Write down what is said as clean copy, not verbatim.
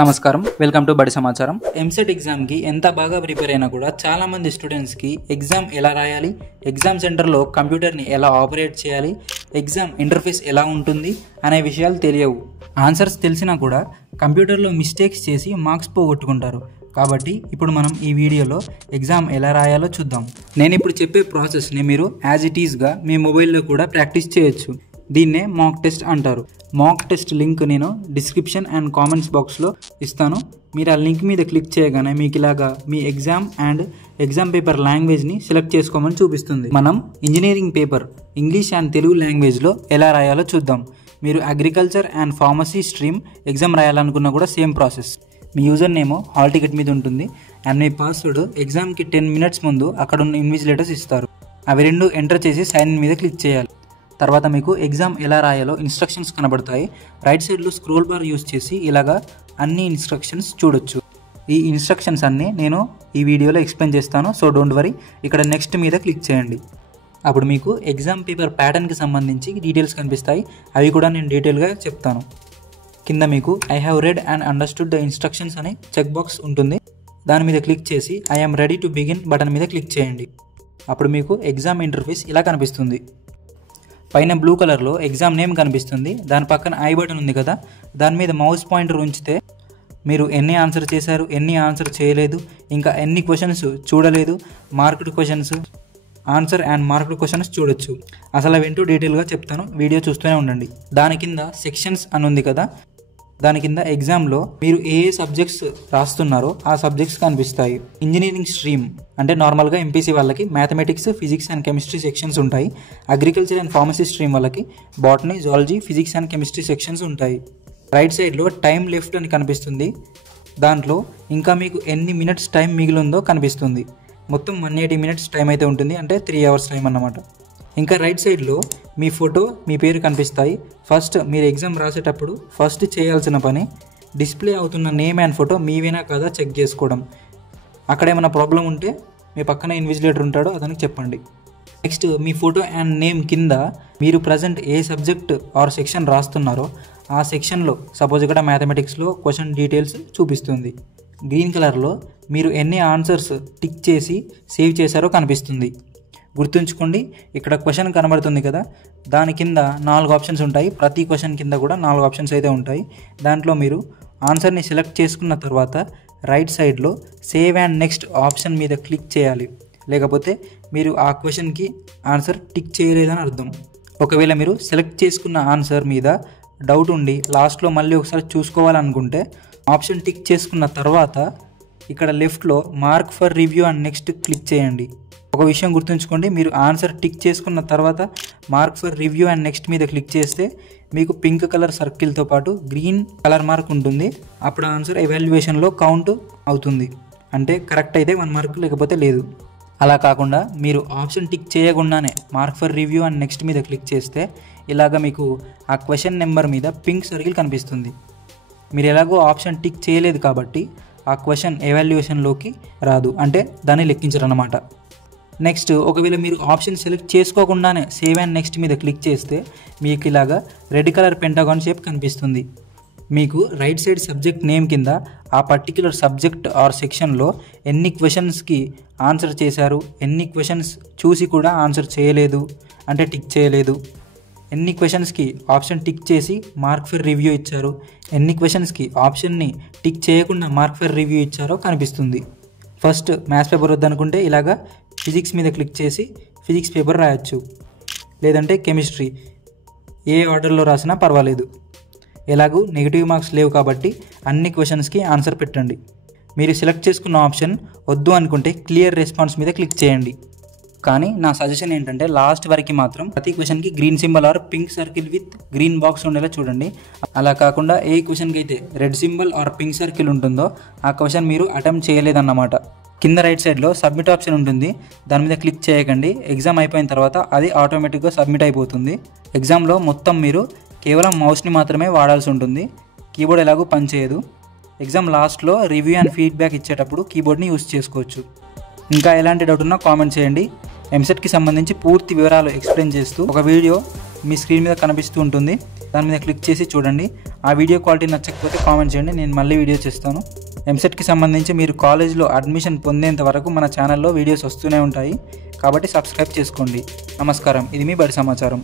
నమస్కారం, welcome to బడి సమాచారం. ఎంసెట్ ఎగ్జామ్కి ఎంత బాగా ప్రిపేర్ అయినా కూడా చాలామంది స్టూడెంట్స్కి ఎగ్జామ్ ఎలా రాయాలి, ఎగ్జామ్ సెంటర్లో కంప్యూటర్ని ఎలా ఆపరేట్ చేయాలి, ఎగ్జామ్ ఇంటర్ఫేస్ ఎలా ఉంటుంది అనే విషయాలు తెలియవు. ఆన్సర్స్ తెలిసినా కూడా కంప్యూటర్లో మిస్టేక్స్ చేసి మార్క్స్ పోగొట్టుకుంటారు. కాబట్టి ఇప్పుడు మనం ఈ వీడియోలో ఎగ్జామ్ ఎలా రాయాలో చూద్దాం. నేను ఇప్పుడు చెప్పే ప్రాసెస్ని మీరు యాజ్ ఇట్ ఈస్గా మీ మొబైల్లో కూడా ప్రాక్టీస్ చేయొచ్చు. దీన్నే మాక్ టెస్ట్ అంటారు. మాక్ టెస్ట్ లింక్ నేను డిస్క్రిప్షన్ అండ్ కామెంట్స్ బాక్స్లో ఇస్తాను. మీరు ఆ లింక్ మీద క్లిక్ చేయగానే మీకు ఇలాగా మీ ఎగ్జామ్ అండ్ ఎగ్జామ్ పేపర్ లాంగ్వేజ్ని సెలెక్ట్ చేసుకోమని చూపిస్తుంది. మనం engineering paper English and Telugu లాంగ్వేజ్లో ఎలా రాయాలో చూద్దాం. మీరు agriculture and pharmacy stream exam రాయాలనుకున్నా కూడా సేమ్ ప్రాసెస్. మీ యూజర్ నేమ్ హాల్ టికెట్ మీద ఉంటుంది అండ్ మీ పాస్వర్డ్ ఎగ్జామ్కి 10 minutes ముందు అక్కడ ఉన్న ఇన్విజిలేటర్స్ ఇస్తారు. అవి రెండు ఎంటర్ చేసి సైన్ మీద క్లిక్ చేయాలి. తర్వాత మీకు ఎగ్జామ్ ఎలా రాయాలో ఇన్స్ట్రక్షన్స్ కనబడతాయి. రైట్ సైడ్లో స్క్రోల్ బార్ యూస్ చేసి ఇలాగా అన్ని ఇన్స్ట్రక్షన్స్ చూడొచ్చు. ఈ ఇన్స్ట్రక్షన్స్ అన్నీ నేను ఈ వీడియోలో ఎక్స్ప్లెయిన్ చేస్తాను. సో డోంట్ వరీ, ఇక్కడ నెక్స్ట్ మీద క్లిక్ చేయండి. అప్పుడు మీకు ఎగ్జామ్ పేపర్ ప్యాటర్న్కి సంబంధించి డీటెయిల్స్ కనిపిస్తాయి. అవి కూడా నేను డీటెయిల్గా చెప్తాను. కింద మీకు I have read and understood the instructions అనే చెక్ బాక్స్ ఉంటుంది. దాని మీద క్లిక్ చేసి I am ready to begin button మీద క్లిక్ చేయండి. అప్పుడు మీకు ఎగ్జామ్ ఇంటర్ఫేస్ ఇలా కనిపిస్తుంది. పైన బ్లూ కలర్లో ఎగ్జామ్ నేమ్ కనిపిస్తుంది. దాని పక్కన ఐ బటన్ ఉంది కదా, దాని మీద మౌస్ పాయింటర్ ఉంచితే మీరు ఎన్ని ఆన్సర్ చేశారు, ఎన్ని ఆన్సర్ చేయలేదు, ఇంకా ఎన్ని క్వశ్చన్స్ చూడలేదు, marked questions, answer and marked questions చూడొచ్చు. అసలు అవేంటో డీటెయిల్గా చెప్తాను, వీడియో చూస్తూనే ఉండండి. దాని కింద సెక్షన్స్ అని ఉంది కదా, దాని కింద ఎగ్జామ్లో మీరు ఏ సబ్జెక్ట్స్ రాస్తున్నారో ఆ సబ్జెక్ట్స్ కనిపిస్తాయి. ఇంజనీరింగ్ స్ట్రీమ్ అంటే నార్మల్గా ఎంపీసీ వాళ్ళకి mathematics, physics and chemistry sections ఉంటాయి. అగ్రికల్చర్ అండ్ ఫార్మసీ స్ట్రీమ్ వాళ్ళకి botany, zoology, physics and chemistry sections ఉంటాయి. రైట్ సైడ్లో టైం లెఫ్ట్ అని కనిపిస్తుంది. దాంట్లో ఇంకా మీకు ఎన్ని మినిట్స్ టైం మిగిలిందో కనిపిస్తుంది. మొత్తం 180 minutes టైం అయితే ఉంటుంది, అంటే 3 hours టైం అన్నమాట. ఇంకా రైట్ సైడ్లో మీ ఫోటో, మీ పేరు కనిపిస్తాయి. ఫస్ట్ మీరు ఎగ్జామ్ రాసేటప్పుడు ఫస్ట్ చేయాల్సిన పని డిస్ప్లే అవుతున్న నేమ్ అండ్ ఫోటో మీవేనా కాదా చెక్ చేసుకోవడం. అక్కడ ఏమైనా ప్రాబ్లం ఉంటే మీ పక్కన ఇన్విజిలేటర్ ఉంటాడో అతనికి చెప్పండి. నెక్స్ట్ మీ ఫోటో అండ్ నేమ్ కింద మీరు ప్రజెంట్ ఏ సబ్జెక్ట్ ఆర్ సెక్షన్ రాస్తున్నారో ఆ సెక్షన్లో, సపోజ్ ఇక్కడ మ్యాథమెటిక్స్లో క్వశ్చన్ డీటెయిల్స్ చూపిస్తుంది. గ్రీన్ కలర్లో మీరు ఎన్ని ఆన్సర్స్ టిక్ చేసి సేవ్ చేశారో కనిపిస్తుంది. గుర్తుంచుకోండి, ఇక్కడ క్వశ్చన్ కనబడుతుంది కదా, దాని కింద 4 ఆప్షన్స్ ఉంటాయి. ప్రతి క్వశ్చన్ కింద కూడా 4 ఆప్షన్స్ అయితే ఉంటాయి. దాంట్లో మీరు ఆన్సర్ని సెలెక్ట్ చేసుకున్న తర్వాత రైట్ సైడ్లో సేవ్ అండ్ నెక్స్ట్ ఆప్షన్ మీద క్లిక్ చేయాలి. లేకపోతే మీరు ఆ క్వశ్చన్కి ఆన్సర్ టిక్ చేయలేదని అర్థం. ఒకవేళ మీరు సెలెక్ట్ చేసుకున్న ఆన్సర్ మీద డౌట్ ఉండి లాస్ట్లో మళ్ళీ ఒకసారి చూసుకోవాలనుకుంటే ఆప్షన్ టిక్ చేసుకున్న తర్వాత ఇక్కడ లెఫ్ట్లో mark for review and next click చేయండి. ఒక విషయం గుర్తుంచుకోండి, మీరు ఆన్సర్ టిక్ చేసుకున్న తర్వాత mark for review and next మీద క్లిక్ చేస్తే మీకు పింక్ కలర్ సర్కిల్తో పాటు గ్రీన్ కలర్ మార్క్ ఉంటుంది. అప్పుడు ఆన్సర్ ఎవాల్యుయేషన్లో కౌంట్ అవుతుంది. అంటే కరెక్ట్ అయితే 1 mark, లేకపోతే లేదు. అలా కాకుండా మీరు ఆప్షన్ టిక్ చేయకుండానే mark for review and next మీద క్లిక్ చేస్తే ఇలాగ మీకు ఆ క్వశ్చన్ నెంబర్ మీద పింక్ సర్కిల్ కనిపిస్తుంది. మీరు ఎలాగో ఆప్షన్ టిక్ చేయలేదు కాబట్టి ఆ క్వశ్చన్ ఎవాల్యుయేషన్లోకి రాదు, అంటే దాన్ని లెక్కించరన్నమాట. నెక్స్ట్ ఒకవేళ మీరు ఆప్షన్ సెలెక్ట్ చేసుకోకుండానే సేవ్ అండ్ నెక్స్ట్ మీద క్లిక్ చేస్తే మీకు ఇలాగా రెడ్ కలర్ పెంటగాన్ షేప్ కనిపిస్తుంది. మీకు రైట్ సైడ్ సబ్జెక్ట్ నేమ్ కింద ఆ పర్టిక్యులర్ సబ్జెక్ట్ ఆర్ సెక్షన్లో ఎన్ని క్వశ్చన్స్కి ఆన్సర్ చేశారు, ఎన్ని క్వశ్చన్స్ చూసి కూడా ఆన్సర్ చేయలేదు అంటే టిక్ చేయలేదు, ఎన్ని క్వశ్చన్స్కి ఆప్షన్ టిక్ చేసి మార్క్ ఫర్ రివ్యూ ఇచ్చారు, ఎన్ని క్వశ్చన్స్కి ఆప్షన్ని టిక్ చేయకుండా మార్క్ ఫర్ రివ్యూ ఇచ్చారో కనిపిస్తుంది. ఫస్ట్ మ్యాథ్స్ పేపర్ వద్దనుకుంటే ఇలాగా ఫిజిక్స్ మీద క్లిక్ చేసి ఫిజిక్స్ పేపర్ రాయొచ్చు, లేదంటే కెమిస్ట్రీ, ఏ ఆర్డర్లో రాసినా పర్వాలేదు. ఎలాగూ నెగిటివ్ మార్క్స్ లేవు కాబట్టి అన్ని క్వశ్చన్స్కి ఆన్సర్ పెట్టండి. మీరు సెలెక్ట్ చేసుకున్న ఆప్షన్ వద్దు అనుకుంటే క్లియర్ రెస్పాన్స్ మీద క్లిక్ చేయండి. కానీ నా సజెషన్ ఏంటంటే లాస్ట్ వరకు మాత్రం ప్రతి క్వశ్చన్కి green symbol or pink circle with green box ఉండేలా చూడండి. అలా కాకుండా ఏ క్వశ్చన్కి అయితే red symbol or pink circle ఉంటుందో ఆ క్వశ్చన్ మీరు అటెంప్ట్ చేయలేదన్నమాట. కింద రైట్ సైడ్లో సబ్మిట్ ఆప్షన్ ఉంటుంది, దాని మీద క్లిక్ చేయకండి. ఎగ్జామ్ అయిపోయిన తర్వాత అది ఆటోమేటిక్గా సబ్మిట్ అయిపోతుంది. ఎగ్జామ్లో మొత్తం మీరు కేవలం మౌస్ని మాత్రమే వాడాల్సి ఉంటుంది. కీబోర్డ్ ఎలాగూ పనిచేయదు. ఎగ్జామ్ లాస్ట్లో రివ్యూ అండ్ ఫీడ్బ్యాక్ ఇచ్చేటప్పుడు కీబోర్డ్ని యూస్ చేసుకోవచ్చు. ఇంకా ఎలాంటి డౌట్ ఉన్నా కామెంట్ చేయండి. ఎంసెట్కి సంబంధించి పూర్తి వివరాలు ఎక్స్ప్లెయిన్ చేస్తూ ఒక వీడియో మీ స్క్రీన్ మీద కనిపిస్తూ ఉంటుంది. దాని మీద క్లిక్ చేసి చూడండి. ఆ వీడియో క్వాలిటీ నచ్చకపోతే కామెంట్ చేయండి, నేను మళ్ళీ వీడియో చేస్తాను. ఎంసెట్కి సంబంధించి మీరు కాలేజ్లో అడ్మిషన్ పొందేంత వరకు మన ఛానల్లో వీడియోస్ వస్తూనే ఉంటాయి, కాబట్టి సబ్స్క్రైబ్ చేసుకోండి. నమస్కారం, ఇది మీ బడి సమాచారం.